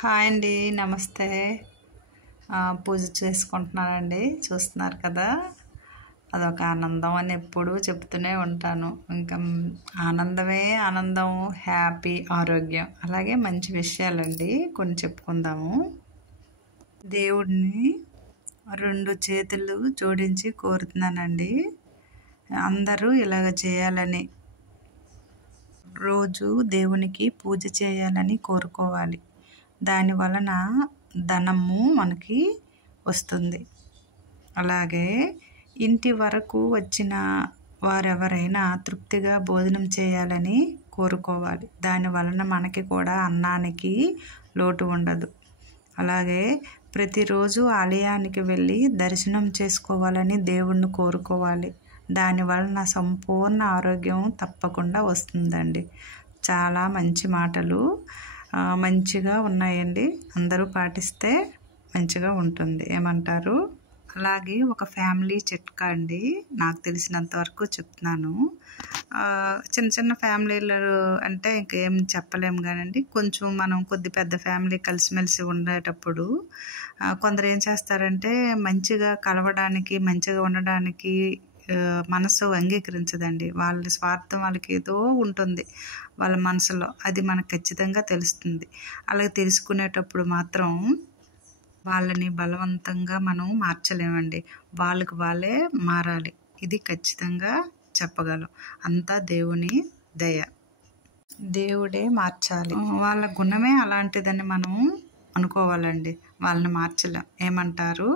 Hi అండి, నమస్తే. పూజ చేసుకుంటున్నానండి, చూస్తున్నారు కదా. అదొక ఆనందం అని ఎప్పుడూ చెప్తూనే ఉంటాను. ఇంకా ఆనందమే ఆనందం, హ్యాపీ, ఆరోగ్యం, అలాగే మంచి విషయాలండి కొన్ని చెప్పుకుందాము. దేవుడిని 2 చేతులు జోడించి కోరుతున్నానండి, అందరూ ఇలాగ చేయాలని. రోజు దేవునికి పూజ చేయాలని కోరుకోవాలి. దాని వలన ధనము మనకి వస్తుంది. అలాగే ఇంటి వరకు వచ్చిన వారెవరైనా తృప్తిగా భోజనం చేయాలని కోరుకోవాలి. దాని వలన మనకి కూడా అన్నానికి లోటు ఉండదు. అలాగే ప్రతిరోజు ఆలయానికి వెళ్ళి దర్శనం చేసుకోవాలని దేవుణ్ణి కోరుకోవాలి. దాని వలన సంపూర్ణ ఆరోగ్యం తప్పకుండా వస్తుందండి. చాలా మంచి మాటలు మంచిగా ఉన్నాయండి. అందరూ పాటిస్తే మంచిగా ఉంటుంది. ఏమంటారు? అలాగే ఒక ఫ్యామిలీ చిట్కా అండి, నాకు తెలిసినంత వరకు చెప్తున్నాను. చిన్న చిన్న ఫ్యామిలీలు అంటే ఇంకేం చెప్పలేము కానండి, కొంచెం మనం కొద్ది పెద్ద ఫ్యామిలీ కలిసిమెలిసి ఉండేటప్పుడు కొందరు ఏం చేస్తారంటే మంచిగా కలవడానికి, మంచిగా ఉండడానికి మనసు అంగీకరించదండి. వాళ్ళ స్వార్థం వాళ్ళకి ఏదో ఉంటుంది వాళ్ళ మనసులో, అది మనకు ఖచ్చితంగా తెలుస్తుంది. అలాగే తెలుసుకునేటప్పుడు మాత్రం వాళ్ళని బలవంతంగా మనం మార్చలేమండి. వాళ్ళకి వాళ్ళే మారాలి. ఇది ఖచ్చితంగా చెప్పగలం. అంతా దేవుని దయ, దేవుడే మార్చాలి. వాళ్ళ గుణమే అలాంటిదని మనం అనుకోవాలండి. వాళ్ళని మార్చలేం. ఏమంటారు?